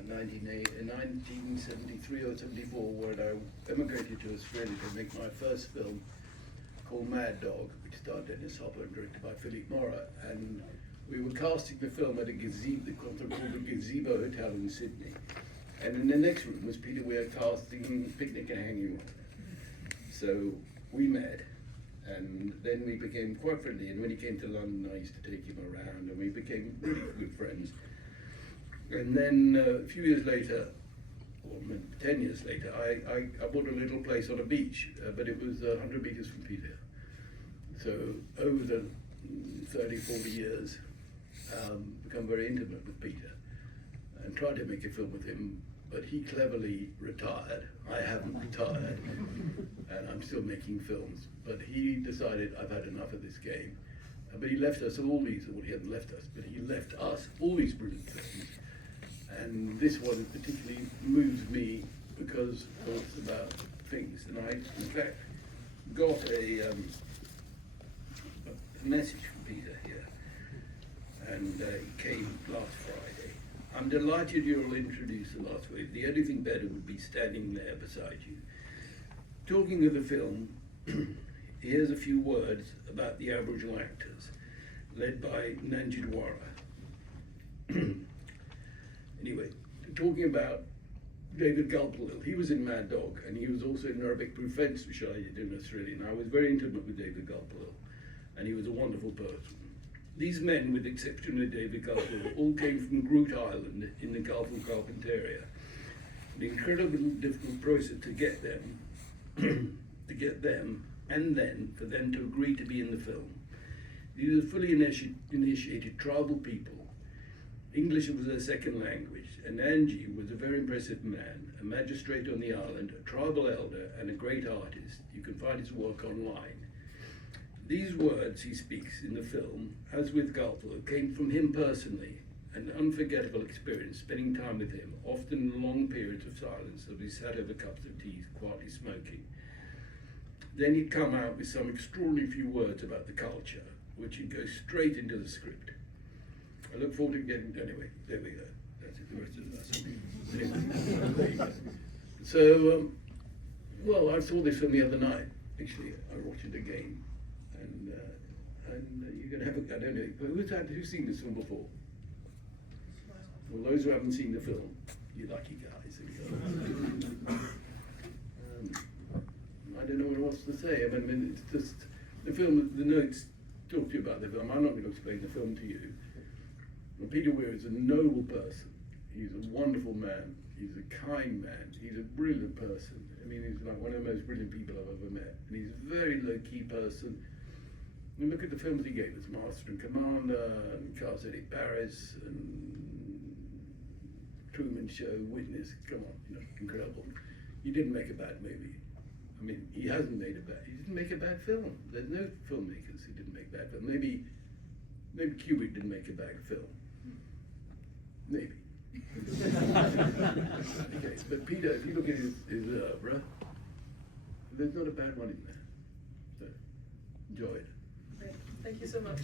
about 1973 or 74 when I emigrated to Australia to make my first film called Mad Dog, which starred Dennis Hopper and directed by Philip Morra. And we were casting the film at a gazebo, called the Gazebo Hotel in Sydney. And in the next room was Peter Weir casting Picnic and Hanging Rock. So we met, and then we became quite friendly. And when he came to London, I used to take him around, and we became really good friends. And then a few years later, or 10 years later, I bought a little place on a beach, but it was 100 meters from Peter. So over the 30, 40 years, become very intimate with Peter and tried to make a film with him, but he cleverly retired. I haven't retired, and I'm still making films. But he decided, I've had enough of this game. But he left us all these, well, he hadn't left us, but he left us all these brilliant films. And this one particularly moves me because it's about things. And I, in fact, got a message from Peter here, and it came last Friday. I'm delighted you'll introduce the last wave. The only thing better would be standing there beside you. Talking of the film, here's a few words about the Aboriginal actors, led by Nanjidwara. Anyway, talking about David Gulpilil, he was in Mad Dog, and he was also in Arabic Proof Fence, which I did in Australia, and I was very intimate with David Gulpilil, and he was a wonderful person. These men, with the exception of David Gulpilil, all came from Groot Island in the Gulf of Carpentaria. An incredibly difficult process to get them, and then for them to agree to be in the film. These are fully initiated tribal people. English was their second language, and Angie was a very impressive man, a magistrate on the island, a tribal elder, and a great artist. You can find his work online. These words he speaks in the film, as with Gulpilil, came from him personally, an unforgettable experience spending time with him, often in long periods of silence as we sat over cups of tea, quietly smoking. Then he'd come out with some extraordinary few words about the culture, which would go straight into the script. I look forward to getting, anyway, there we go. That's it, the rest of the lesson. So, well, I saw this film the other night. Actually, I watched it again. And you're going to have a, I don't know, who's seen this film before? Well, those who haven't seen the film, you lucky guys. I don't know what else to say. I mean, it's just, the film, the notes talk to you about the film. I'm not going to explain the film to you. Peter Weir is a noble person. He's a wonderful man. He's a kind man. He's a brilliant person. I mean, he's like one of the most brilliant people I've ever met. And he's a very low-key person. And look at the films he gave us, Master and Commander, and Cars Eddie Paris, and Truman Show, Witness. Come on, you know, incredible. He didn't make a bad movie. I mean, he didn't make a bad film. There's no filmmakers who didn't make bad film. Maybe Kubrick didn't make a bad film. Maybe. Okay, but Peter, if you look at his oeuvre, there's not a bad one in there. So, enjoy it. Great. Thank you so much.